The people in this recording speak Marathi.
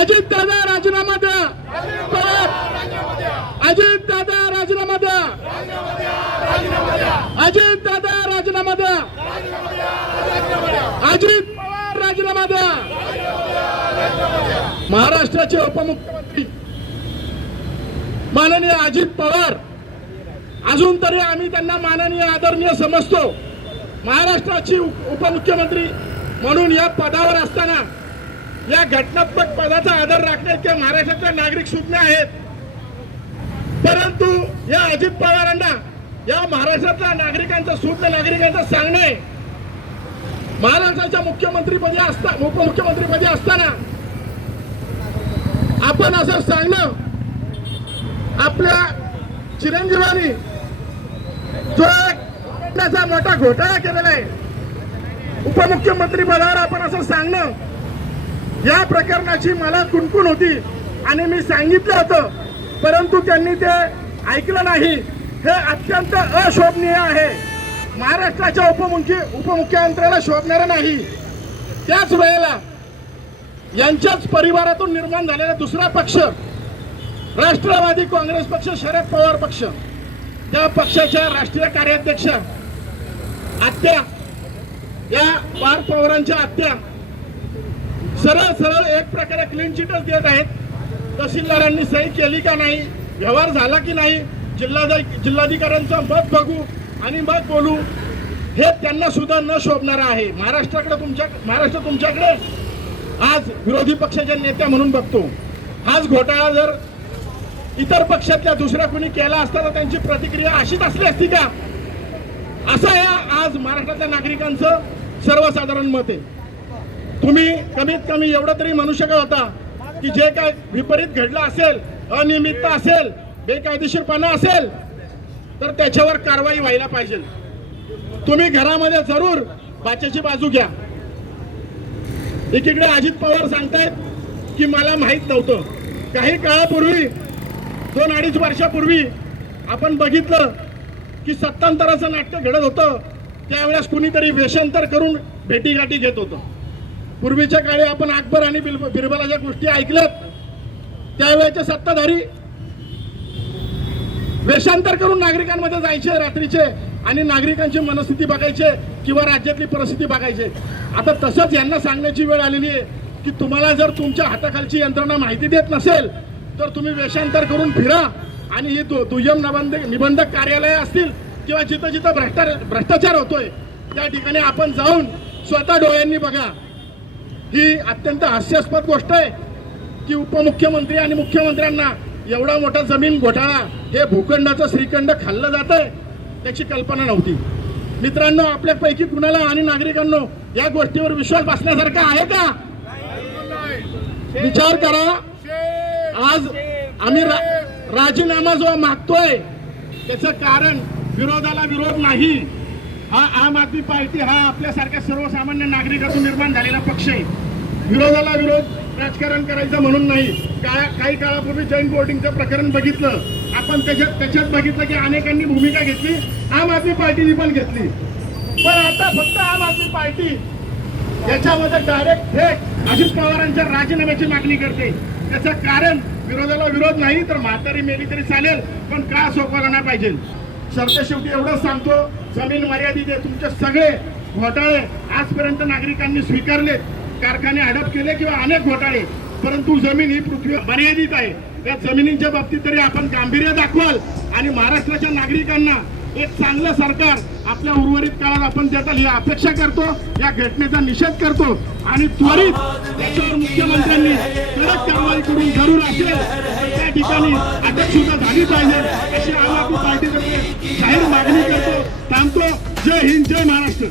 अजित दादा राजीनामा द्या. अजित दादा राजीनामा द्या. अजित दादा राजीनामा द्या. अजित पवार राजीनामा द्या. महाराष्ट्राचे उपमुख्यमंत्री. माननीय अजित पवार अजून तरी आम्ही त्यांना माननीय आदरणीय समजतो. महाराष्ट्राची उपमुख्यमंत्री म्हणून या पदावर असताना या घटनात्मक पदाचा आदर राखण्याचे महाराष्ट्राचे नागरिक सुज्ञ आहेत. परंतु या अजित पवारांना या महाराष्ट्रातल्या नागरिकांचं सुज्ञ नागरिकांचं सांगणे महाराष्ट्राच्या मुख्यमंत्रीपदी असता उपमुख्यमंत्रीपदी असताना आपण असं सांगणं आपल्या चिरंजीवानी जो एक मोठा घोटाळा केलेला आहे उपमुख्यमंत्री पदावर आपण असं सांगणं या प्रकरणाची मला कुणकुण होती आणि मी सांगितलं होतं परंतु त्यांनी ते ऐकलं नाही. हे अत्यंत अशोभनीय आहे. महाराष्ट्राच्या उपमुख्य उपमुख्यमंत्र्याला शोभणारं नाही. त्याच वेळेला यांच्याच परिवारातून निर्माण झालेला दुसरा पक्ष राष्ट्रवादी काँग्रेस पक्ष शरद पवार पक्ष. त्या पक्षाच्या राष्ट्रीय कार्याध्यक्ष आत्या या पार पवारांच्या आत्या सरळ सरळ एक प्रकारे क्लीन चिटच देत आहेत. तहसीलदारांनी सही केली का नाही व्यवहार झाला की नाही जिल्हा जिल्हाधिकाऱ्यांचं मत बघू आणि मग बोलू. हे त्यांना सुद्धा न शोभणारं आहे. महाराष्ट्राकडे तुमच्या महाराष्ट्र तुमच्याकडे. आज विरोधी पक्षाच्या नेत्या म्हणून बघतो. हाच घोटाळा जर इतर पक्षातल्या दुसऱ्या कुणी केला असता तर त्यांची प्रतिक्रिया अशीच असली असती का? असं या आज महाराष्ट्रातल्या नागरिकांचं सर्वसाधारण मत आहे. तुम्ही कमीत कमी एवढं तरी म्हणू शकत होता की जे काय विपरीत घडलं असेल अनियमितता असेल बेकायदेशीरपणा असेल तर त्याच्यावर कारवाई व्हायला पाहिजे. तुम्ही घरामध्ये जरूर बाच्याची बाजू घ्या. एकीकडे अजित पवार सांगतायत की मला माहीत नव्हतं. काही काळापूर्वी दोन अडीच वर्षापूर्वी आपण बघितलं की सत्तांतराचं नाट्य घडत होतं. त्यावेळेस कुणीतरी वेषांतर करून भेटीगाठी घेत होतं. पूर्वीच्या काळी आपण अकबर आणि बिरबलाच्या गोष्टी ऐकल्यात. त्यावेळेचे सत्ताधारी वेषांतर करून नागरिकांमध्ये जायचे रात्रीचे आणि नागरिकांची मनस्थिती बघायचे किंवा राज्यातली परिस्थिती बघायचे. आता तसंच यांना सांगण्याची वेळ आलेली आहे की तुम्हाला जर तुमच्या हाताखालची यंत्रणा माहिती देत नसेल तर तुम्ही वेषांतर करून फिरा आणि ही दुय्यम निबंधक निबंधक कार्यालय असतील किंवा जिथं जिथं भ्रष्टाचार भ्रष्टाचार होतोय त्या ठिकाणी आपण जाऊन स्वतः डोळ्यांनी बघा. ही अत्यंत हास्यास्पद गोष्ट आहे की उपमुख्यमंत्री आणि मुख्यमंत्र्यांना एवढा मोठा जमीन घोटाळा हे भूखंडाचं श्रीखंड खाल्लं जात आहे त्याची कल्पना नव्हती. मित्रांनो आपल्यापैकी कुणाला आणि नागरिकांनो या गोष्टीवर विश्वास बसण्यासारखा आहे का? विचार करा. आज आम्ही रा- राजीनामा जो मागतोय त्याचं कारण विरोधाला विरोध नाही. हा आम आदमी पार्टी हा आपल्यासारख्या सर्वसामान्य नागरिकातून निर्माण झालेला पक्ष आहे. विरोधाला विरोध राजकारण करायचं म्हणून नाही. काळा काही काळापूर्वी जैन बोर्डिंगचं प्रकरण बघितलं. आपण त्याच्यात त्याच्यात बघितलं की अनेकांनी भूमिका घेतली आम आदमी पार्टीने पण घेतली. पण आता फक्त आम आदमी पार्टी. याच्यामध्ये डायरेक्ट थेट अजित पवारांच्या राजीनाम्याची मागणी करते. त्याचं कारण विरोधाला विरोध नाही तर म्हातारी मेली तरी चालेल पण का सोपवायला नाही पाहिजे? सरते शेवटी एवढंच सांगतो जमीन मर्यादित आहे. तुमचे सगळे घोटाळे आजपर्यंत नागरिकांनी स्वीकारले कारखाने हडप केले किंवा अनेक घोटाळे. परंतु जमीन ही पृथ्वी मर्यादित आहे. त्या जमिनींच्या बाबतीत तरी आपण गांभीर्य दाखवाल आणि महाराष्ट्राच्या नागरिकांना एक चांगलं सरकार आपल्या उर्वरित काळात आपण देताल ही अपेक्षा करतो या घटनेचा निषेध करतो आणि त्वरित त्याच्यावर मुख्यमंत्र्यांनी कडक कारवाई करून जरूर असेल त्या ठिकाणी अटक सुद्धा झाली पाहिजे अशी आम सांगतो. जय हिंद जय महाराष्ट्र.